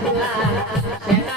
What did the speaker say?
Chega